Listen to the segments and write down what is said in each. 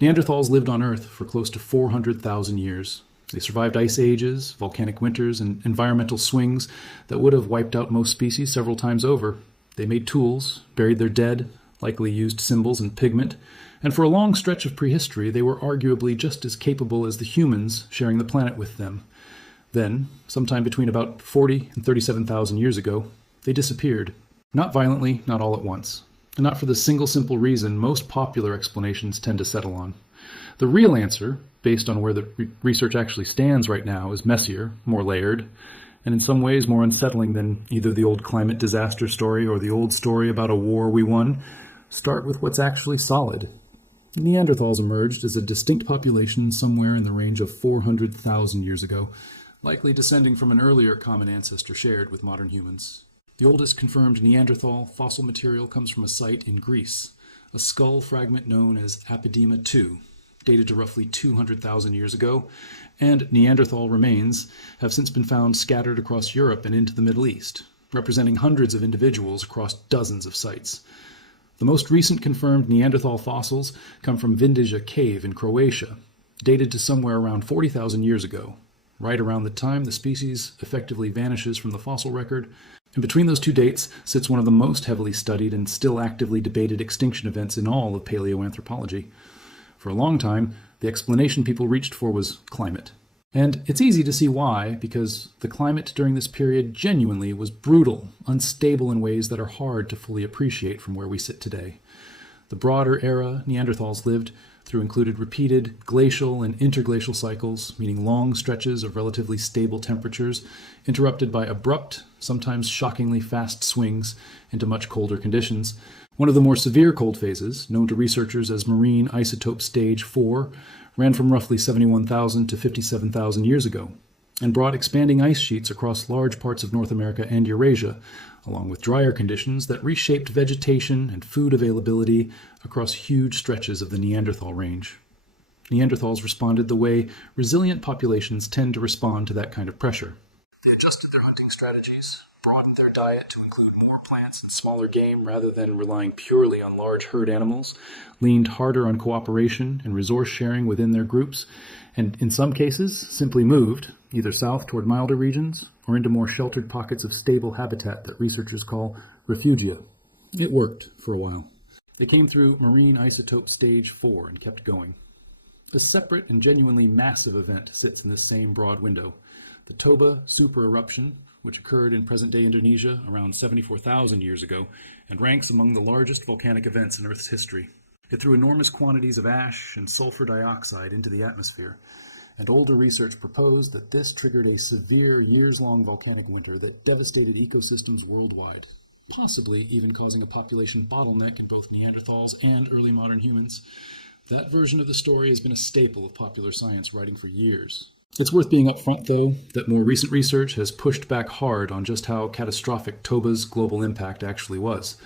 Neanderthals lived on Earth for close to 400,000 years. They survived ice ages, volcanic winters, and environmental swings that would have wiped out most species several times over. They made tools, buried their dead, likely used symbols and pigment, and for a long stretch of prehistory they were arguably just as capable as the humans sharing the planet with them. Then, sometime between about 40 and 37,000 years ago, they disappeared. Not violently, not all at once, and not for the single simple reason most popular explanations tend to settle on. The real answer, based on where the research actually stands right now, is messier, more layered, and in some ways more unsettling than either the old climate disaster story or the old story about a war we won. Start with what's actually solid. Neanderthals emerged as a distinct population somewhere in the range of 400,000 years ago, likely descending from an earlier common ancestor shared with modern humans. The oldest confirmed Neanderthal fossil material comes from a site in Greece, a skull fragment known as Apidema II, dated to roughly 200,000 years ago, and Neanderthal remains have since been found scattered across Europe and into the Middle East, representing hundreds of individuals across dozens of sites. The most recent confirmed Neanderthal fossils come from Vindija Cave in Croatia, dated to somewhere around 40,000 years ago, right around the time the species effectively vanishes from the fossil record. And between those two dates sits one of the most heavily studied and still actively debated extinction events in all of paleoanthropology. For a long time, the explanation people reached for was climate. And it's easy to see why, because the climate during this period genuinely was brutal, unstable in ways that are hard to fully appreciate from where we sit today. The broader era Neanderthals lived through included repeated glacial and interglacial cycles, meaning long stretches of relatively stable temperatures, interrupted by abrupt, sometimes shockingly fast swings into much colder conditions. One of the more severe cold phases, known to researchers as marine isotope stage 4, ran from roughly 71,000 to 57,000 years ago, and brought expanding ice sheets across large parts of North America and Eurasia, along with drier conditions that reshaped vegetation and food availability across huge stretches of the Neanderthal range. Neanderthals responded the way resilient populations tend to respond to that kind of pressure. They adjusted their hunting strategies, broadened their diet to include more plants and smaller game rather than relying purely on large herd animals, leaned harder on cooperation and resource sharing within their groups, and in some cases simply moved, either south toward milder regions or into more sheltered pockets of stable habitat that researchers call refugia. It worked for a while. They came through marine isotope stage 4 and kept going. A separate and genuinely massive event sits in this same broad window, the Toba supereruption, which occurred in present-day Indonesia around 74,000 years ago and ranks among the largest volcanic events in Earth's history. It threw enormous quantities of ash and sulfur dioxide into the atmosphere, and older research proposed that this triggered a severe years-long volcanic winter that devastated ecosystems worldwide, possibly even causing a population bottleneck in both Neanderthals and early modern humans. That version of the story has been a staple of popular science writing for years. It's worth being upfront, though, that more recent research has pushed back hard on just how catastrophic Toba's global impact actually was.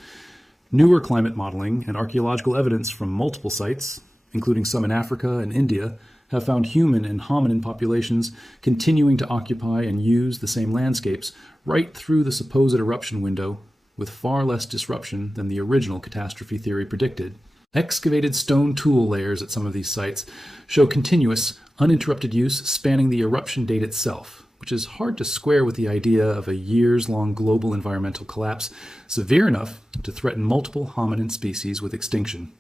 Newer climate modeling and archaeological evidence from multiple sites, including some in Africa and India, have found human and hominin populations continuing to occupy and use the same landscapes right through the supposed eruption window, with far less disruption than the original catastrophe theory predicted. Excavated stone tool layers at some of these sites show continuous, uninterrupted use spanning the eruption date itself, which is hard to square with the idea of a years-long global environmental collapse severe enough to threaten multiple hominin species with extinction.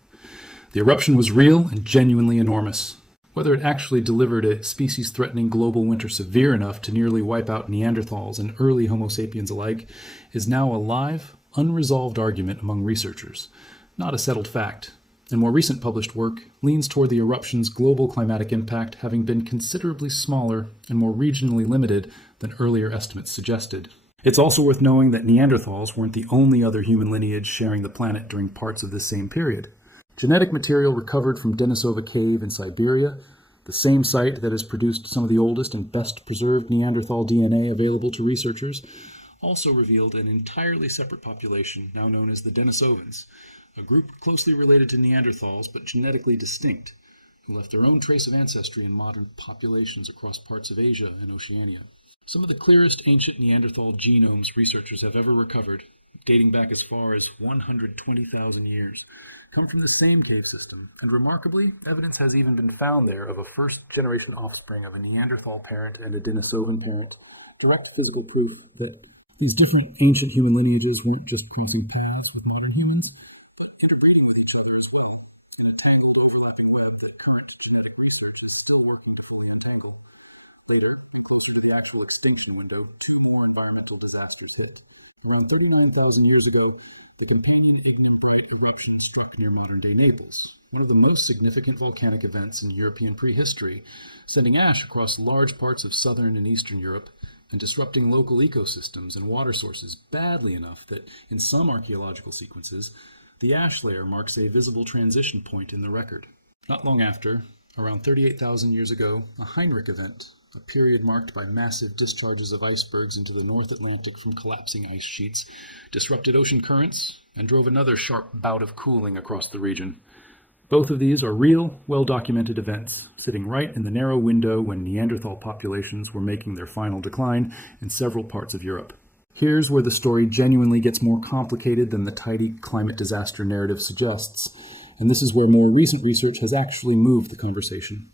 The eruption was real and genuinely enormous. Whether it actually delivered a species-threatening global winter severe enough to nearly wipe out Neanderthals and early Homo sapiens alike is now a live, unresolved argument among researchers, not a settled fact. And more recent published work leans toward the eruption's global climatic impact having been considerably smaller and more regionally limited than earlier estimates suggested. It's also worth knowing that Neanderthals weren't the only other human lineage sharing the planet during parts of this same period. Genetic material recovered from Denisova Cave in Siberia, the same site that has produced some of the oldest and best preserved Neanderthal DNA available to researchers, also revealed an entirely separate population now known as the Denisovans, a group closely related to Neanderthals but genetically distinct, who left their own trace of ancestry in modern populations across parts of Asia and Oceania. Some of the clearest ancient Neanderthal genomes researchers have ever recovered, dating back as far as 120,000 years, come from the same cave system, and remarkably, evidence has even been found there of a first-generation offspring of a Neanderthal parent and a Denisovan parent, direct physical proof that these different ancient human lineages weren't just crossing paths with modern humans, but interbreeding with each other as well, in a tangled, overlapping web that current genetic research is still working to fully untangle. Later, closer to the actual extinction window, two more environmental disasters hit. Around 39,000 years ago, the companion Ignimbrite eruption struck near modern-day Naples, one of the most significant volcanic events in European prehistory, sending ash across large parts of southern and eastern Europe and disrupting local ecosystems and water sources badly enough that, in some archaeological sequences, the ash layer marks a visible transition point in the record. Not long after, around 38,000 years ago, a Heinrich event, a period marked by massive discharges of icebergs into the North Atlantic from collapsing ice sheets, disrupted ocean currents and drove another sharp bout of cooling across the region. Both of these are real, well-documented events, sitting right in the narrow window when Neanderthal populations were making their final decline in several parts of Europe. Here's where the story genuinely gets more complicated than the tidy climate disaster narrative suggests, and this is where more recent research has actually moved the conversation.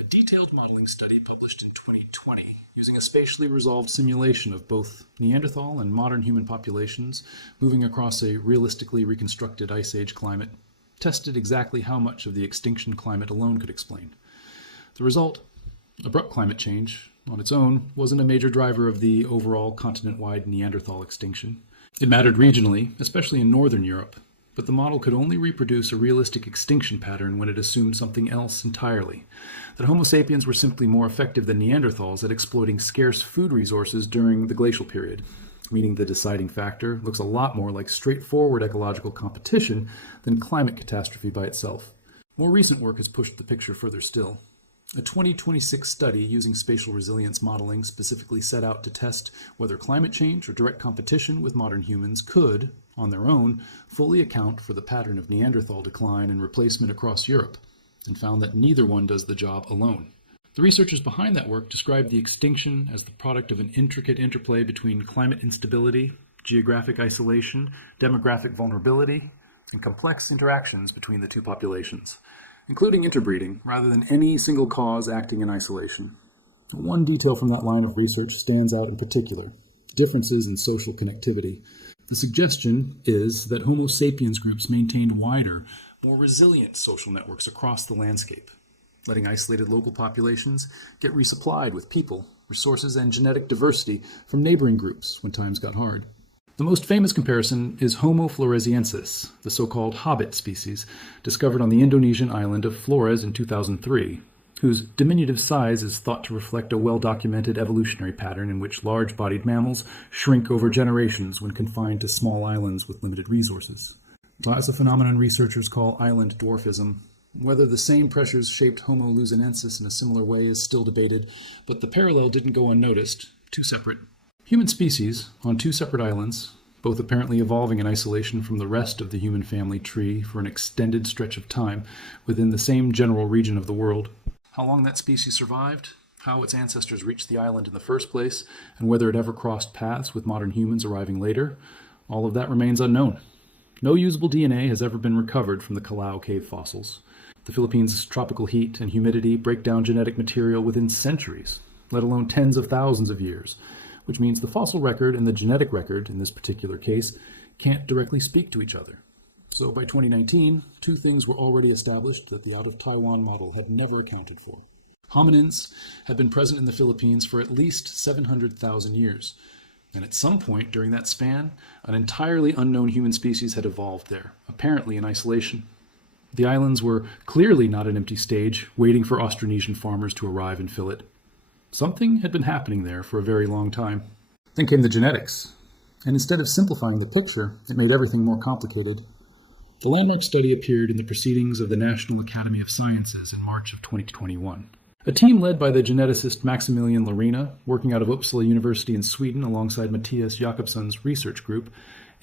A detailed modeling study published in 2020, using a spatially resolved simulation of both Neanderthal and modern human populations moving across a realistically reconstructed Ice Age climate, tested exactly how much of the extinction climate alone could explain. The result, abrupt climate change, on its own, wasn't a major driver of the overall continent-wide Neanderthal extinction. It mattered regionally, especially in northern Europe, but the model could only reproduce a realistic extinction pattern when it assumed something else entirely, that Homo sapiens were simply more effective than Neanderthals at exploiting scarce food resources during the glacial period, meaning the deciding factor looks a lot more like straightforward ecological competition than climate catastrophe by itself. More recent work has pushed the picture further still. A 2026 study using spatial resilience modeling specifically set out to test whether climate change or direct competition with modern humans could, on their own, fully account for the pattern of Neanderthal decline and replacement across Europe, and found that neither one does the job alone. The researchers behind that work described the extinction as the product of an intricate interplay between climate instability, geographic isolation, demographic vulnerability, and complex interactions between the two populations, including interbreeding, rather than any single cause acting in isolation. One detail from that line of research stands out in particular: differences in social connectivity. The suggestion is that Homo sapiens groups maintained wider, more resilient social networks across the landscape, letting isolated local populations get resupplied with people, resources, and genetic diversity from neighboring groups when times got hard. The most famous comparison is Homo floresiensis, the so-called hobbit species, discovered on the Indonesian island of Flores in 2003, whose diminutive size is thought to reflect a well-documented evolutionary pattern in which large-bodied mammals shrink over generations when confined to small islands with limited resources. That's a phenomenon researchers call island dwarfism. Whether the same pressures shaped Homo luzonensis in a similar way is still debated, but the parallel didn't go unnoticed. Two separate human species on two separate islands, both apparently evolving in isolation from the rest of the human family tree for an extended stretch of time within the same general region of the world. How long that species survived, how its ancestors reached the island in the first place, and whether it ever crossed paths with modern humans arriving later, all of that remains unknown. No usable DNA has ever been recovered from the Callao cave fossils. The Philippines' tropical heat and humidity break down genetic material within centuries, let alone tens of thousands of years, which means the fossil record and the genetic record, in this particular case, can't directly speak to each other. So by 2019, two things were already established that the out-of-Taiwan model had never accounted for. Hominids had been present in the Philippines for at least 700,000 years, and at some point during that span, an entirely unknown human species had evolved there, apparently in isolation. The islands were clearly not an empty stage, waiting for Austronesian farmers to arrive and fill it. Something had been happening there for a very long time. Then came the genetics, and instead of simplifying the picture, it made everything more complicated. The landmark study appeared in the Proceedings of the National Academy of Sciences in March of 2021. A team led by the geneticist Maximilian Larina, working out of Uppsala University in Sweden alongside Matthias Jakobsson's research group,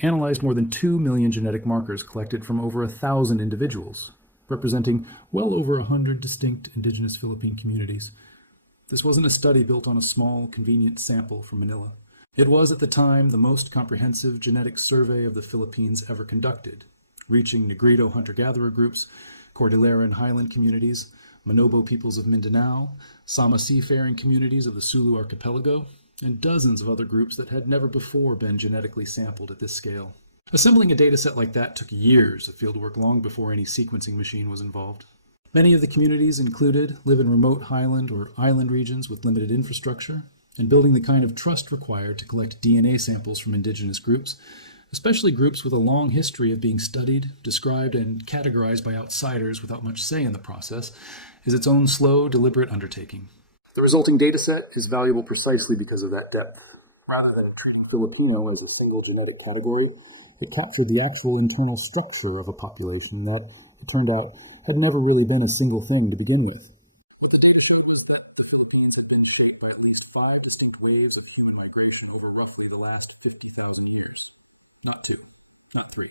analyzed more than 2 million genetic markers collected from over 1,000 individuals, representing well over 100 distinct indigenous Philippine communities. This wasn't a study built on a small, convenient sample from Manila. It was, at the time, the most comprehensive genetic survey of the Philippines ever conducted, reaching Negrito hunter-gatherer groups, Cordillera and highland communities, Manobo peoples of Mindanao, Sama seafaring communities of the Sulu archipelago, and dozens of other groups that had never before been genetically sampled at this scale. Assembling a dataset like that took years of fieldwork long before any sequencing machine was involved. Many of the communities included live in remote highland or island regions with limited infrastructure, and building the kind of trust required to collect DNA samples from indigenous groups, especially groups with a long history of being studied, described, and categorized by outsiders without much say in the process, is its own slow, deliberate undertaking. The resulting dataset is valuable precisely because of that depth. Rather than treating Filipino as a single genetic category, it captured the actual internal structure of a population that, it turned out, had never really been a single thing to begin with. What the data showed was that the Philippines had been shaped by at least 5 distinct waves of human migration over roughly the last 50,000 years. Not 2, not 3.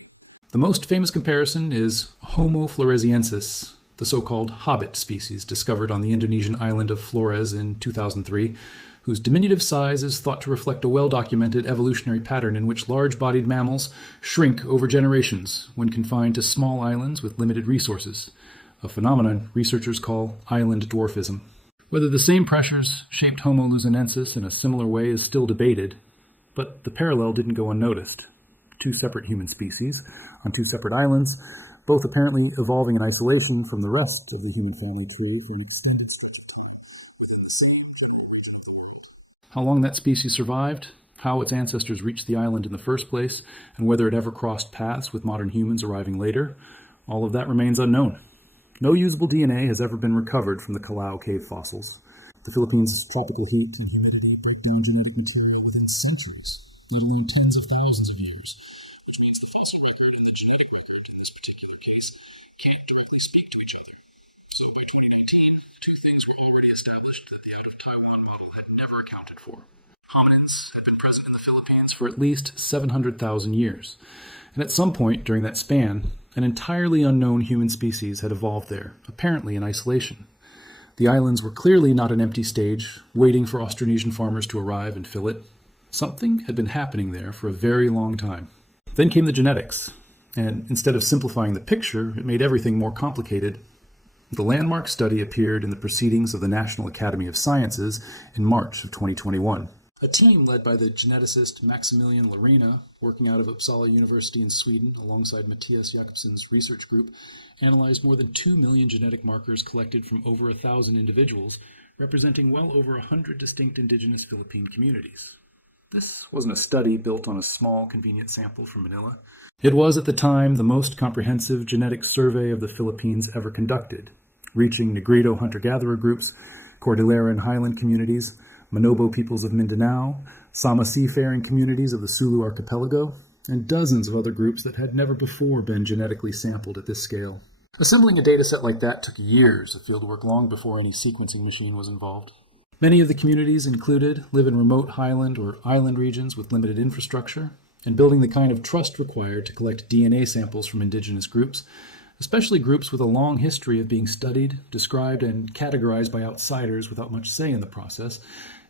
The most famous comparison is Homo floresiensis, the so-called hobbit species discovered on the Indonesian island of Flores in 2003, whose diminutive size is thought to reflect a well-documented evolutionary pattern in which large-bodied mammals shrink over generations when confined to small islands with limited resources, a phenomenon researchers call island dwarfism. Whether the same pressures shaped Homo luzonensis in a similar way is still debated, but the parallel didn't go unnoticed. 2 separate human species on 2 separate islands, both apparently evolving in isolation from the rest of the human family tree for an extended stretch of time. How long that species survived, how its ancestors reached the island in the first place, and whether it ever crossed paths with modern humans arriving later, all of that remains unknown. No usable DNA has ever been recovered from the Calao cave fossils. The Philippines' tropical heat can humidity break down genetic material within centuries, let alone tens of thousands of years, which means the fossil record and the genetic record in this particular case can't directly speak to each other. So by 2019, the 2 things were already established that the out-of-Taiwan model had never accounted for. Hominids had been present in the Philippines for at least 700,000 years, and at some point during that span, an entirely unknown human species had evolved there, apparently in isolation. The islands were clearly not an empty stage, waiting for Austronesian farmers to arrive and fill it. Something had been happening there for a very long time. Then came the genetics, and instead of simplifying the picture, it made everything more complicated. The landmark study appeared in the Proceedings of the National Academy of Sciences in March of 2021. A team led by the geneticist Maximilian Lorena, working out of Uppsala University in Sweden alongside Matthias Jakobsson's research group, analyzed more than 2 million genetic markers collected from over 1,000 individuals, representing well over 100 distinct indigenous Philippine communities. This wasn't a study built on a small, convenient sample from Manila. It was, at the time, the most comprehensive genetic survey of the Philippines ever conducted, reaching Negrito hunter-gatherer groups, Cordillera and highland communities, Manobo peoples of Mindanao, Sama seafaring communities of the Sulu archipelago, and dozens of other groups that had never before been genetically sampled at this scale. Assembling a dataset like that took years of fieldwork long before any sequencing machine was involved. Many of the communities included live in remote highland or island regions with limited infrastructure, and building the kind of trust required to collect DNA samples from indigenous groups, especially groups with a long history of being studied, described, and categorized by outsiders without much say in the process,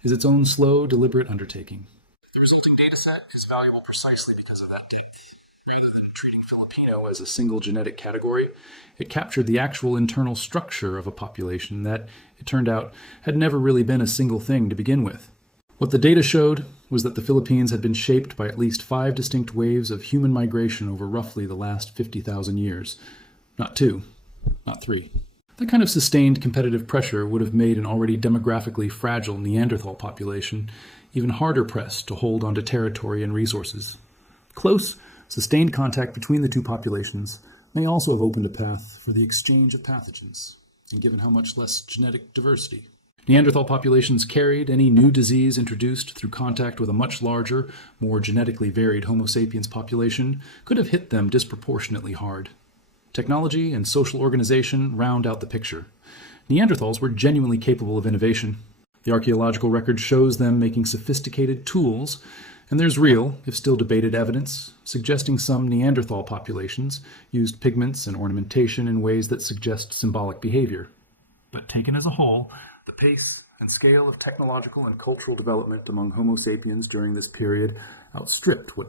is its own slow, deliberate undertaking. The resulting dataset is valuable precisely because of that depth. Rather than treating Filipino as a single genetic category, it captured the actual internal structure of a population that, it turned out, had never really been a single thing to begin with. What the data showed was that the Philippines had been shaped by at least 5 distinct waves of human migration over roughly the last 50,000 years. Not 2, not 3. That kind of sustained competitive pressure would have made an already demographically fragile Neanderthal population even harder pressed to hold onto territory and resources. Close, sustained contact between the 2 populations may also have opened a path for the exchange of pathogens, and given how much less genetic diversity. Neanderthal populations carried any new disease introduced through contact with a much larger, more genetically varied Homo sapiens population could have hit them disproportionately hard. Technology and social organization round out the picture. Neanderthals were genuinely capable of innovation. The archaeological record shows them making sophisticated tools, and there's real, if still debated, evidence suggesting some Neanderthal populations used pigments and ornamentation in ways that suggest symbolic behavior. But taken as a whole, the pace and scale of technological and cultural development among Homo sapiens during this period outstripped what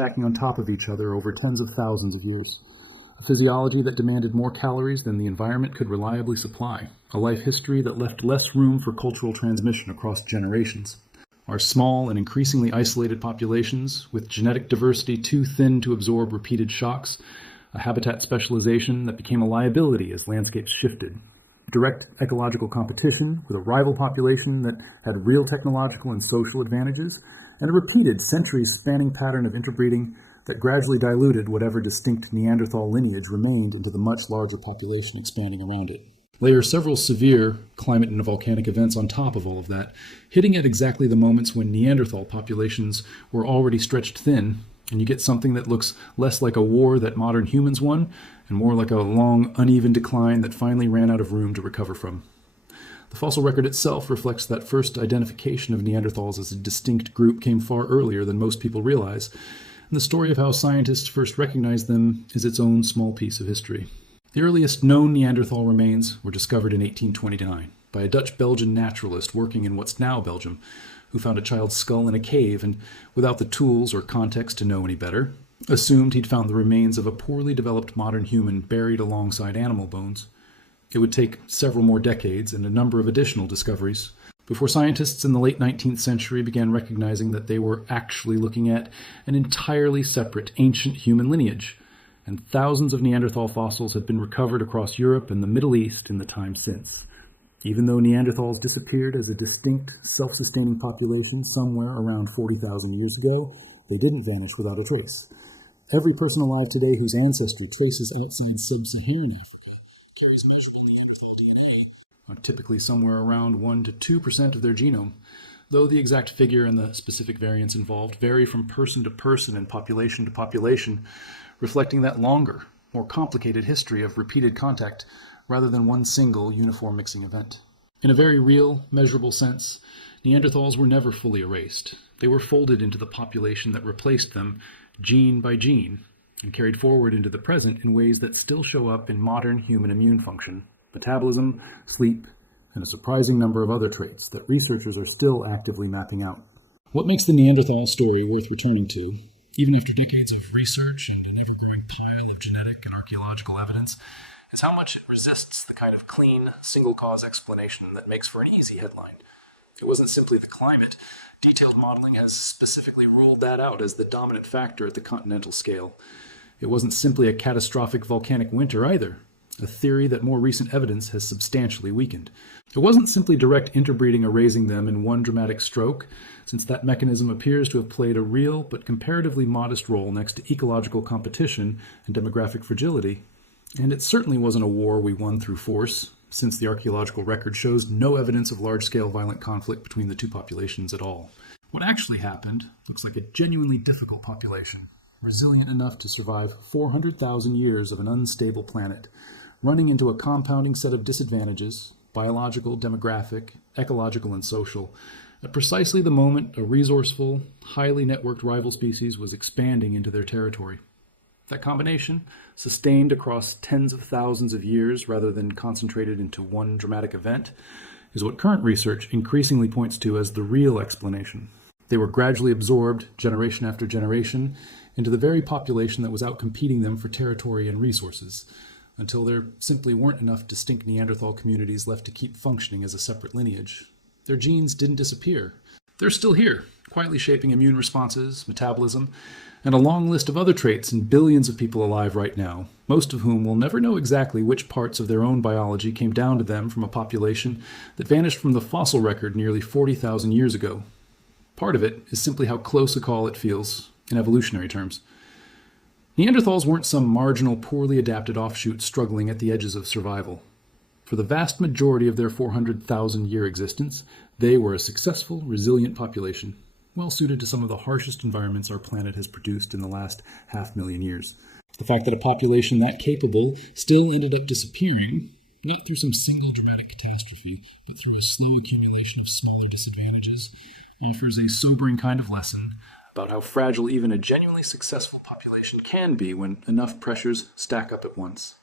stacking on top of each other over tens of thousands of years. A physiology that demanded more calories than the environment could reliably supply. A life history that left less room for cultural transmission across generations. Our small and increasingly isolated populations, with genetic diversity too thin to absorb repeated shocks, a habitat specialization that became a liability as landscapes shifted. Direct ecological competition with a rival population that had real technological and social advantages, and a repeated centuries-spanning pattern of interbreeding that gradually diluted whatever distinct Neanderthal lineage remained into the much larger population expanding around it. Layer several severe climate and volcanic events on top of all of that, hitting at exactly the moments when Neanderthal populations were already stretched thin, and you get something that looks less like a war that modern humans won, and more like a long, uneven decline that finally ran out of room to recover from. The fossil record itself reflects that first identification of Neanderthals as a distinct group came far earlier than most people realize, and the story of how scientists first recognized them is its own small piece of history. The earliest known Neanderthal remains were discovered in 1829 by a Dutch-Belgian naturalist working in what's now Belgium, who found a child's skull in a cave and, without the tools or context to know any better, assumed he'd found the remains of a poorly developed modern human buried alongside animal bones. It would take several more decades and a number of additional discoveries before scientists in the late 19th century began recognizing that they were actually looking at an entirely separate ancient human lineage, and thousands of Neanderthal fossils had been recovered across Europe and the Middle East in the time since. Even though Neanderthals disappeared as a distinct, self-sustaining population somewhere around 40,000 years ago, they didn't vanish without a trace. Every person alive today whose ancestry traces outside sub-Saharan Africa carries measurable Neanderthal DNA, typically somewhere around 1 to 2% of their genome, though the exact figure and the specific variants involved vary from person to person and population to population, reflecting that longer, more complicated history of repeated contact rather than one single uniform mixing event. In a very real, measurable sense, Neanderthals were never fully erased. They were folded into the population that replaced them, gene by gene, and carried forward into the present in ways that still show up in modern human immune function, metabolism, sleep, and a surprising number of other traits that researchers are still actively mapping out. What makes the Neanderthal story worth returning to, even after decades of research and an ever-growing pile of genetic and archaeological evidence, is how much it resists the kind of clean, single-cause explanation that makes for an easy headline. It wasn't simply the climate. Detailed modeling has specifically ruled that out as the dominant factor at the continental scale. It wasn't simply a catastrophic volcanic winter either, a theory that more recent evidence has substantially weakened. It wasn't simply direct interbreeding erasing them in one dramatic stroke, since that mechanism appears to have played a real but comparatively modest role next to ecological competition and demographic fragility. And it certainly wasn't a war we won through force, since the archaeological record shows no evidence of large-scale violent conflict between the two populations at all. What actually happened looks like a genuinely difficult population, resilient enough to survive 400,000 years of an unstable planet, running into a compounding set of disadvantages, biological, demographic, ecological, and social, at precisely the moment a resourceful, highly networked rival species was expanding into their territory. That combination, sustained across tens of thousands of years rather than concentrated into one dramatic event, is what current research increasingly points to as the real explanation. They were gradually absorbed, generation after generation, into the very population that was outcompeting them for territory and resources, until there simply weren't enough distinct Neanderthal communities left to keep functioning as a separate lineage. Their genes didn't disappear. They're still here, quietly shaping immune responses, metabolism, and a long list of other traits in billions of people alive right now, most of whom will never know exactly which parts of their own biology came down to them from a population that vanished from the fossil record nearly 40,000 years ago. Part of it is simply how close a call it feels, in evolutionary terms. Neanderthals weren't some marginal, poorly adapted offshoot struggling at the edges of survival. For the vast majority of their 400,000-year existence, they were a successful, resilient population, well suited to some of the harshest environments our planet has produced in the last 500,000 years. The fact that a population that capable still ended up disappearing, not through some single dramatic catastrophe, but through a slow accumulation of smaller disadvantages, offers a sobering kind of lesson about how fragile even a genuinely successful population can be when enough pressures stack up at once.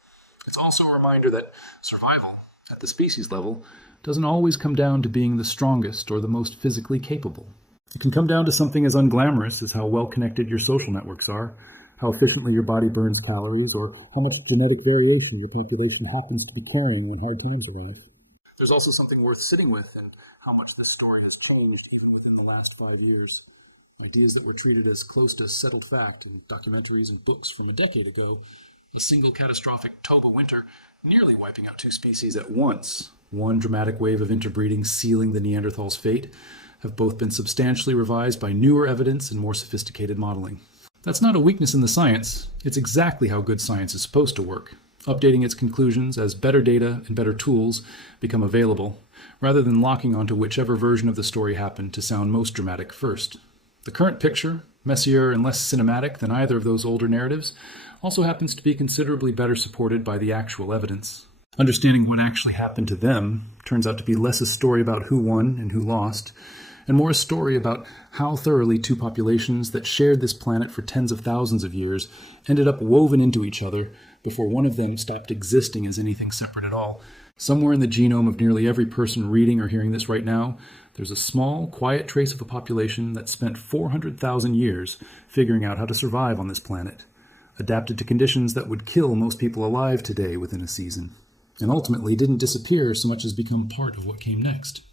It's also a reminder that survival, at the species level, doesn't always come down to being the strongest or the most physically capable. It can come down to something as unglamorous as how well connected your social networks are, how efficiently your body burns calories, or how much genetic variation your population happens to be carrying when hard times arrive. There's also something worth sitting with in how much this story has changed even within the last 5 years. Ideas that were treated as close to settled fact in documentaries and books from a decade ago, a single catastrophic Toba winter nearly wiping out 2 species at once, one dramatic wave of interbreeding sealing the Neanderthals' fate, have both been substantially revised by newer evidence and more sophisticated modeling. That's not a weakness in the science. It's exactly how good science is supposed to work, updating its conclusions as better data and better tools become available, rather than locking onto whichever version of the story happened to sound most dramatic first. The current picture, messier and less cinematic than either of those older narratives, also happens to be considerably better supported by the actual evidence. Understanding what actually happened to them turns out to be less a story about who won and who lost, and more a story about how thoroughly 2 populations that shared this planet for tens of thousands of years ended up woven into each other before one of them stopped existing as anything separate at all. Somewhere in the genome of nearly every person reading or hearing this right now, there's a small, quiet trace of a population that spent 400,000 years figuring out how to survive on this planet, adapted to conditions that would kill most people alive today within a season, and ultimately didn't disappear so much as become part of what came next.